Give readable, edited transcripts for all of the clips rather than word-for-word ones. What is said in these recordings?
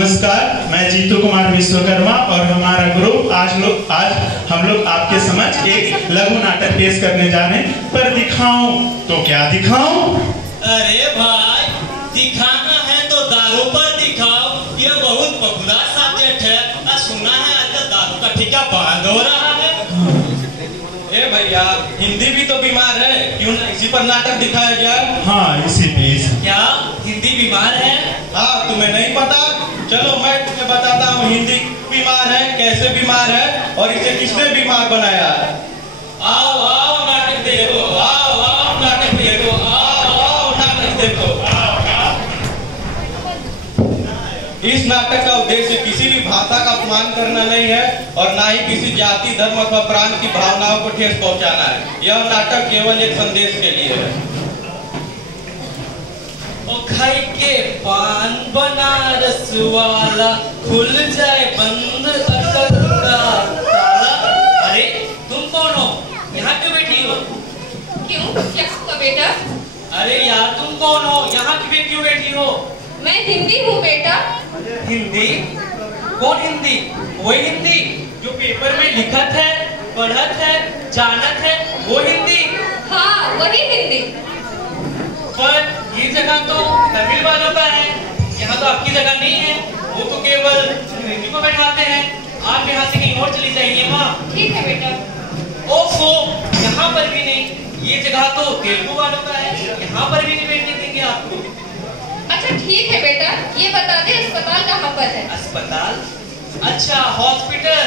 नमस्कार, मैं जीतू कुमार विश्वकर्मा और हमारा ग्रुप आज हम लोग आपके समक्ष एक लघु नाटक पेश करने जा रहे हैं। पर दिखाऊं तो क्या दिखाऊं? अरे भाई, दिखाना है तो दारू पर दिखाओ। ये बहुत पॉपुलर सब्जेक्ट है। सुना है आजकल दारू का ठेका बंद हो रहा है। ए भैया, हिंदी भी तो बीमार है, क्यों ना इसी पर नाटक दिखाया जाए? हाँ, इसी पेश। क्या हिंदी बीमार है? हाँ, तुम्हें नहीं पता? चलो मैं तुम्हें बताता हूँ हिंदी बीमार है, कैसे बीमार है और इसे किसने बीमार बनाया है। आओ आओ नाटक देखो, आओ आओ नाटक देखो, आओ आओ नाटक देखो। इस नाटक का उद्देश्य किसी भी भाषा का अपमान करना नहीं है और ना ही किसी जाति, धर्म अथवा प्रांत की भावनाओं को ठेस पहुंचाना है। यह नाटक केवल एक संदेश के लिए है। खाई के पान बनारस वाला, खुल जाए बंद अकल का ताला। अरे तुम कौन हो? यहाँ क्यों बैठी हो? क्यों, क्या हुआ बेटा? अरे यार, तुम कौन हो? यहाँ क्यों बैठी हो? मैं हिंदी हूँ बेटा। हिंदी? कौन हिंदी? वही हिंदी जो पेपर में लिखत है, पढ़त है, जानत है, वो हिंदी? हाँ, वही हिंदी। पर ये जगह तो तमिल वालों का है, यहाँ तो आपकी जगह नहीं है। वो तो केवल अंग्रेजी को बैठाते हैं। आप यहाँ से कहीं और चली जाइए माँ। ठीक है बेटा। ओफो, यहाँ पर भी नहीं। ये जगह तो तेलुगु वालों का है, यहाँ पर भी नहीं बैठने देंगे आपको। अच्छा ठीक है बेटा, ये बता दे अस्पताल कहाँ पर है? अस्पताल? अच्छा, हॉस्पिटल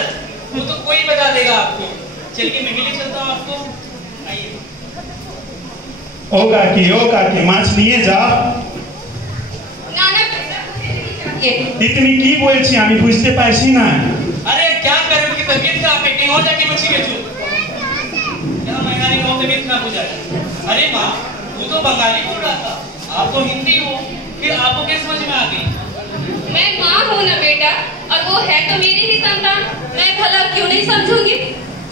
वो तो कोई बता देगा आपको। चलिए मैं भी ले चलता हूँ आपको। आइए। ओ काकी माछ নিয়ে যাও। ना ना बेटा, ये इतनी की बोलছি আমি বুঝতে পারছি না। अरे क्या करें, उनकी तबीयत खराब है, कहीं और जाके मछली बेचो। क्या महंगा नहीं हो, तबीयत खराब हो जाएगा। अरे माँ, वो तो बंगाली बोल रहा था, आप तो हिंदी हो, फिर आपको क्या समझ में आ गई? मैं माँ हूँ ना बेटा, और वो है तो मेरी ही संतान। मैं भला क्यों नहीं समझूंगी?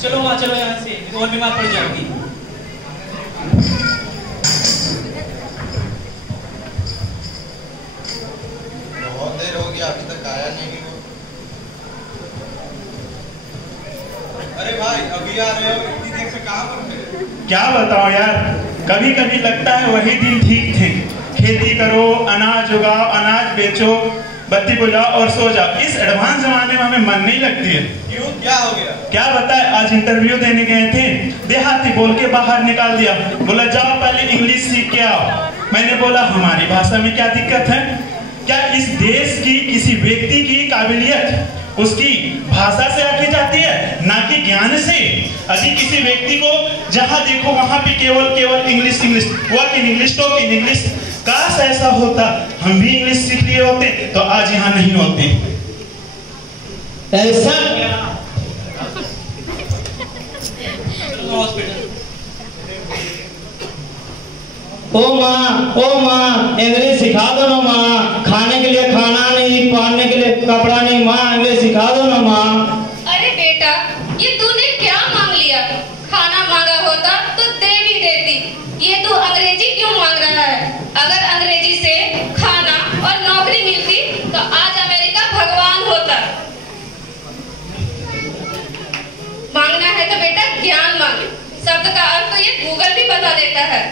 चलो माँ, चलो यहाँ से, और बीमार पड़ जाओगी। बहुत देर हो गया, अभी तक आया नहीं वो। अरे भाई, अभी आ रहे हो? इतनी देर से कहाँ पर थे? क्या बताओ यार, कभी कभी लगता है वही दिन ठीक थे। खेती करो, अनाज उगाओ, अनाज बेचो, बत्ती बुझाओ और सो जाओ। इस एडवांस जमाने में हमें मन नहीं लगती है। क्यों, क्या हो गया? क्या बताए, आज इंटरव्यू देने गए थे, देहाती बोल के बाहर निकाल दिया। बोला जाओ पहले इंग्लिश सीख के आओ। मैंने बोला हमारी भाषा में क्या दिक्कत है? क्या इस देश की किसी व्यक्ति की काबिलियत उसकी भाषा से आकी जाती है, ना कि ज्ञान से? यदि किसी व्यक्ति को जहां देखो वहां पे केवल English work in English, talk in English. काश ऐसा होता, हम भी इंग्लिश सीख लिए होते तो आज यहाँ नहीं होते। ऐसा हॉस्पिटल। ओ माँ, इंग्लिश सिखा दो ना माँ। खाने के लिए खाना नहीं, पहनने के लिए कपड़ा नहीं, माँ इंग्लिश सिखा दो ना माँ। अरे बेटा, ये तूने क्या मांग लिया? खाना मांगा होता तो दे भी देती। ये तू अंग्रेजी क्यों मांग रहा है? अगर अंग्रेजी से खाना और नौकरी मिलती तो आज अमेरिका भगवान होता। मांगना है तो बेटा ज्ञान मांगे। शब्द का अर्थ तो ये गूगल भी बता देता है।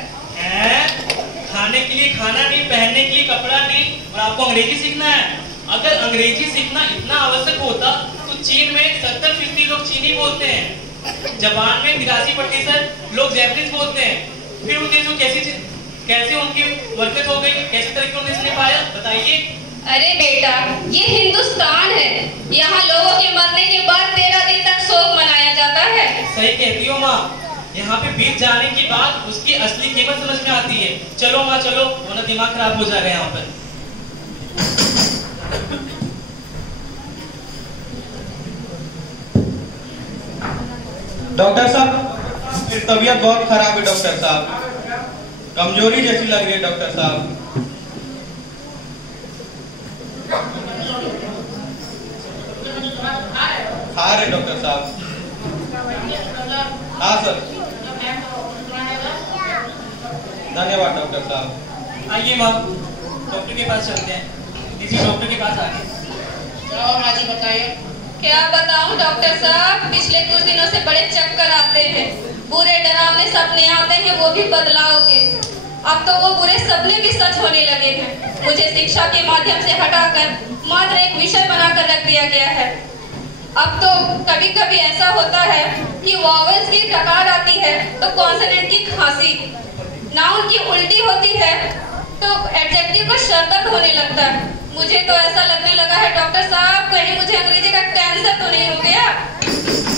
खाने के लिए खाना नहीं, पहनने के लिए कपड़ा नहीं, और आपको अंग्रेजी सीखना है? अगर अंग्रेजी सीखना इतना आवश्यक होता तो चीन में 70% लोग चीनी बोलते हैं, जापान में 83% लोग जैपनीज बोलते हैं। फिर उन देशों कैसे उनकी बरकत हो गई, कैसे तरीके उन्होंने पाया, बताइए। अरे बेटा, ये हिंदुस्तान है, यहाँ लोगों के मरने के बाद 13 दिन तक शोक मनाया जाता है। सही कहती हो माँ, यहाँ पे बीत जाने के बाद उसकी असली कीमत समझ में आती है। चलो माँ चलो, वरना दिमाग खराब हो जाएगा यहाँ पर। डॉक्टर साहब, मेरी तबीयत बहुत खराब है डॉक्टर साहब, कमजोरी जैसी लग रही है डॉक्टर साहब। खा रहे डॉक्टर साहब? हाँ सर। धन्यवाद डॉक्टर साहब। आइए माँ, डॉक्टर के पास चलते हैं। किसी डॉक्टर के पास आगे। क्या हुआ माँ जी बताइए। क्या बताऊं डॉक्टर साहब, पिछले कुछ दिनों से बड़े चक्कर आते हैं, बुरे डरावने सपने आते हैं, वो भी बदलाव के। अब तो वो बुरे सपने भी सच होने लगे हैं। मुझे शिक्षा के माध्यम से हटाकर मात्र एक विषय बनाकर रख दिया गया है। अब तो कभी कभी ऐसा होता है कि वॉवेल्स की डकार आती है तो कॉन्सोनेंट की खांसी, नाउन की उल्टी होती है तो एडजेक्टिव का शरदर्द होने लगता है। मुझे तो ऐसा लगने लगा है डॉक्टर साहब, कहीं मुझे अंग्रेजी का कैंसर तो नहीं हो गया?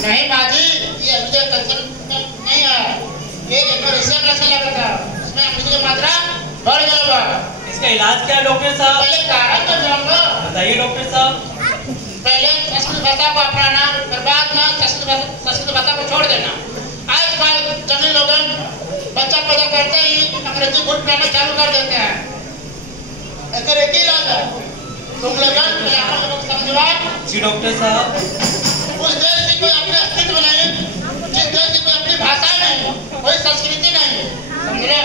नहीं माँ जी, ये अंग्रेजी का कैंसर नहीं है, ये एनोरेक्सिया का कैंसर लगा था, उसमें अंग्रेजी की मात्रा बढ़ गया होगा। इसका इलाज क्या है डॉक्टर साहब? पहले कारण तो जान लो। बताइए डॉक्टर साहब। पहले संस्कृत भाषा को अपनाना, फिर बाद में संस्कृत भाषा को छोड़ देना। आजकल जमीन लोग बच्चा पैदा करते ही अंग्रेजी घुट करना चालू कर देते हैं। ऐसा एक ही इलाज है, तुम लोग समझवा। जी डॉक्टर साहब। उस देश की कोई अपनी अस्तित्व नहीं, जिस देश की कोई अपनी भाषा नहीं, कोई संस्कृति नहीं, समझे?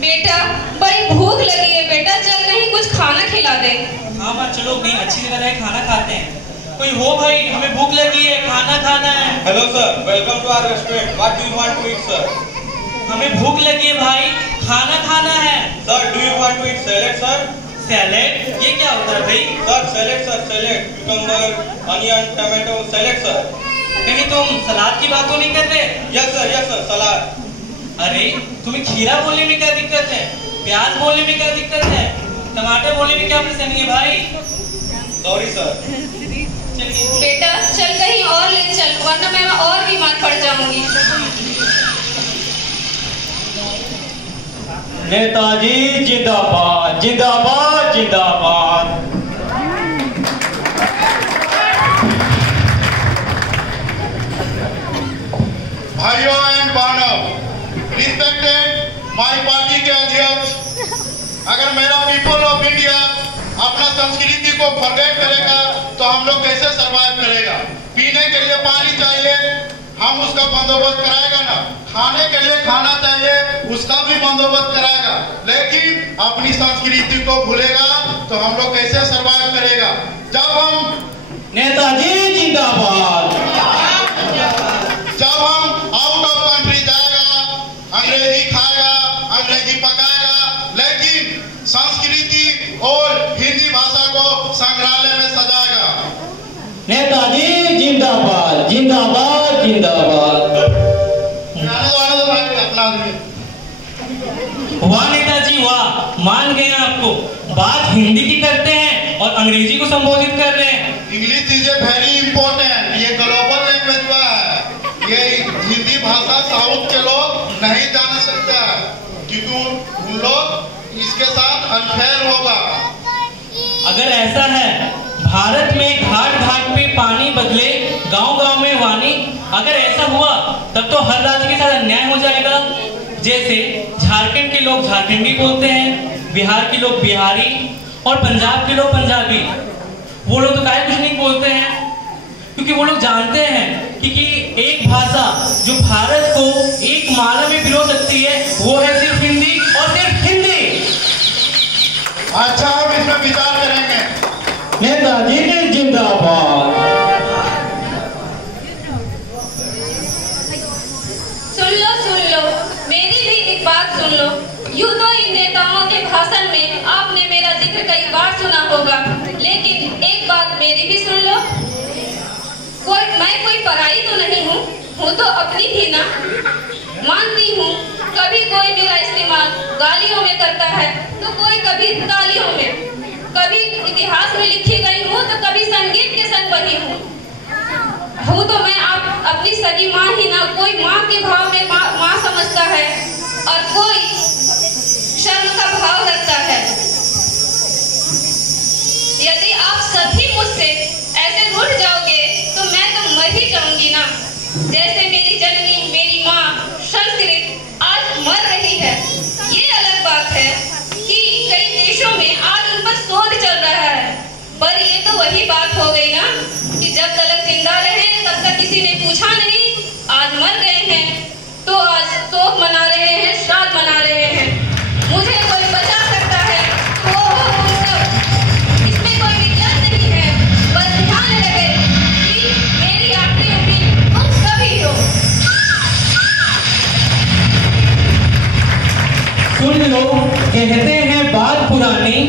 बेटा बड़ी भूख लगी है बेटा, चल कहीं कुछ खाना खिला दे। हाँ माँ चलो कहीं अच्छी जगह जाके खाना खाते हैं। कोई हो भाई, हमें भूख लगी है, खाना खाना है। Hello sir, welcome to our restaurant. What do you want to eat sir? हमें भूख लगी है भाई, खाना खाना है। Sir do you want to eat salad sir? Salad? ये क्या होता है भाई? Sir salad, cucumber, onion, tomato salad sir. कहीं तुम सलाद की बात तो नहीं कर रहे? यस सर सलाद। अरे तुम्हें खीरा बोलने में क्या दिक्कत है, प्याज बोलने में क्या दिक्कत है, टमाटर बोलने में क्या परेशानी है भाई? Sorry sir. चलिए बेटा चल कहीं और ले चल, वरना मैं और बीमार पड़ जाऊंगी। नेताजी जिंदाबाद जिंदाबाद जिंदाबाद। भाइयों एंड बहनों, रिस्पेक्टेड माई पार्टी के अध्यक्ष, अगर मेरा पीपल ऑफ इंडिया अपना संस्कृति को फॉरगेट करेगा तो हम लोग कैसे सरवाइव करेगा? पीने के लिए पानी चाहिए, हम उसका बंदोबस्त कराएगा ना। खाने के लिए खाना चाहिए, उसका भी बंदोबस्त कराएगा। लेकिन अपनी संस्कृति को भूलेगा तो हम लोग कैसे सरवाइव करेगा? जब हम नेताजी जिंदाबाद। जब हम आउट ऑफ कंट्री जाएगा, अंग्रेजी खाएगा, अंग्रेजी पकाएगा, लेकिन संस्कृति और हिंदी भाषा को संग्रहालय में सजाएगा। नेताजी जिंदाबाद जिंदाबाद जिंदाबाद। वाह नेताजी वाह, मान गए आपको। बात हिंदी की करते हैं और अंग्रेजी को संबोधित कर रहे हैं। English is a very important, ये ग्लोबल लैंग्वेज हुआ है। ये हिंदी भाषा साउथ के लोग नहीं जान सकते क्योंकि उन लोग इसके साथ अनफेयर होगा। अगर ऐसा है, भारत में घाट घाट पे पानी बदले, गांव गांव में वाणी, अगर ऐसा हुआ तब तो हर राज्य के साथ अन्याय हो जाएगा। जैसे झारखंड के लोग झारखंडी बोलते हैं, बिहार के लोग बिहारी और पंजाब के लोग पंजाबी। वो लोग तो काहे कुछ नहीं बोलते हैं, क्योंकि वो लोग जानते हैं कि एक भाषा जो भारत को एक माला में पिरो सकती है वो है सिर्फ हिंदी और सिर्फ हिंदी। अच्छा, हम इसमें विचार करेंगे। नेताजी जिंदाबाद। सुन लो, मेरी भी एक बात सुन लो। यूं तो इन नेताओं के भाषण में आपने मेरा जिक्र कई बार सुना होगा, लेकिन एक बात मेरी भी सुन लो। मैं कोई पराई तो नहीं हूँ तो अपनी भी ना। मानती हूँ कभी कोई मेरा इस्तेमाल गालियों में करता है तो कोई कभी तालियों में, कभी इतिहास में लिखी गई हूँ तो कभी संगीत के संग बनी हूँ तो मैं आप अपनी सगी माँ ही ना, कोई माँ के भाव में माँ समझता है और कोई शर्म का भाव रखता है। यदि आप सभी मुझसे ऐसे रूठ जाओगे तो मैं तो मर ही जाऊंगी ना। जैसे मेरी जननी, मेरी माँ संस्कृत आज मर रही है। ये अलग बात है कि कई देशों में आज उन पर शोध चल रहा है, पर ये तो वही बात हो गई ना कि जब तक जिंदा रहे तब तक किसी ने पूछा नहीं। आज मर गए हैं तो आज शोक मना रहे हैं, श्राद्ध मना रहे पुरानी,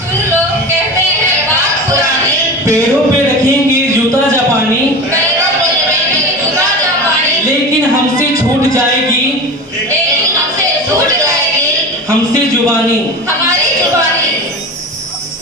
सुन लो कहते हैं बात पुरानी, पैरों पे रखेंगे जूता जापानी, पैरों पे रखेंगे जूता जापानी, लेकिन हमसे छूट जाएगी, लेकिन हमसे छूट जाएगी हमसे जुबानी। हमारी